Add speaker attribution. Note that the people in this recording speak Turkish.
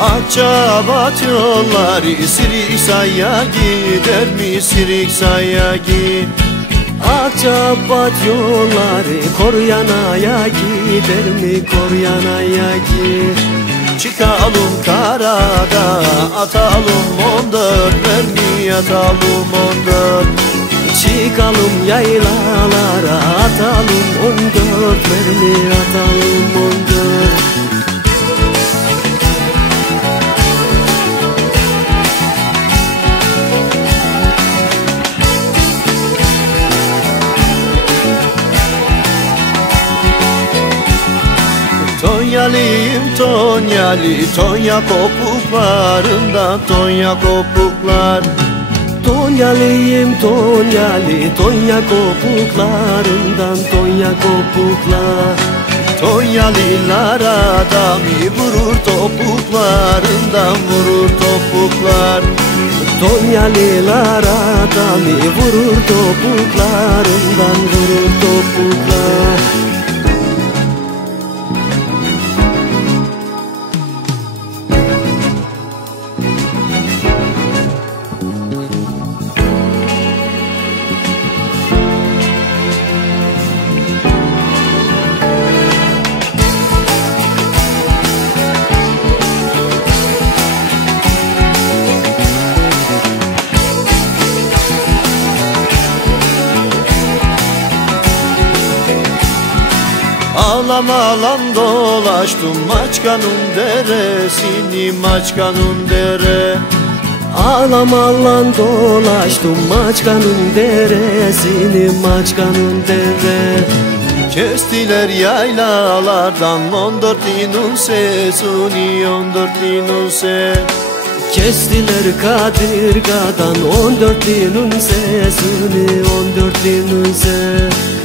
Speaker 1: Akçabat yolları Siriksa'ya gider mi? Siriksa'ya gider
Speaker 2: Akçabat yolları Koryana'ya gider mi? Koryana'ya gider
Speaker 1: Çıkalım karada atalım on dört. Mermi atalım on dört?
Speaker 2: Çıkalım yaylalara atalım on dört. Mermi atalım on
Speaker 1: Tonyalıyım Tonyali Tonya kopuklarından Tonya kopuklar.
Speaker 2: Tonyalıyım Tonyali Tonya kopuklarından Tonya kopuklar.
Speaker 1: Tonyaliler adamı vurur topuklarından vurur topuklar.
Speaker 2: Tonyaliler adamı vurur topuklarından vurur topuklar
Speaker 1: Ağlam ağlam dolaştım Maçkanın deresini Maçkanın dere.
Speaker 2: Ağlam ağlam dolaştım Maçkanın deresini Maçkanın dere.
Speaker 1: Kestiler yaylalardan on dört inun sesini on dört inun ses
Speaker 2: Kestiler Kadirga'dan on dört dinun sesini on dört dinun ses